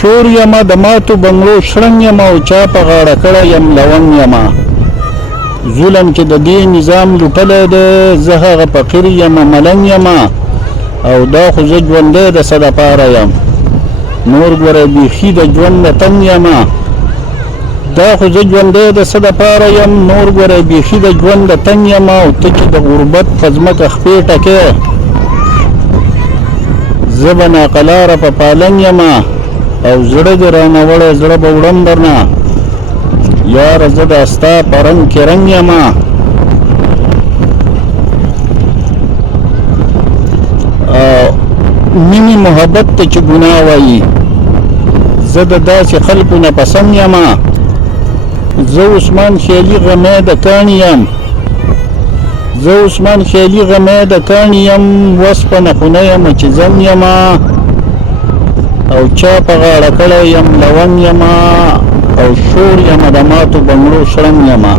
شور یما د ماتو بنگلو شرنګ یما او چا په غاړه کړه یم لونګ یما ظلم چې د دې نظام لوټلی دی زه هغه فقیر یم ملنګ یما او دا خو زه ژوندی د څه دپاره یم نور ګوره بیخي د ژوند د تن یما دا خو زه ژوندی د څه دپاره یم نور ګوره بیخي د ژوند د تن یما او ته چې د غربت په ځمکه خپې ټکې زه به ناقلاره په پالنګ یما او زړه دې رانه وړی زړه به وړم درنه یاره زه دا ستا په رنګ کې رنګ یما مینې محبت ته چې ګناه وایي زه د داسې خلکو نه پسند یما زه عثمان خیالي غمی د کاڼي یم زه عثمان خیالي غمی د کاڼي یم وسپنه خونه یم چې زن یما او چا په غاړه کړی یم لونګ یما او شور یما د ماتو بنګړو شرنګ یما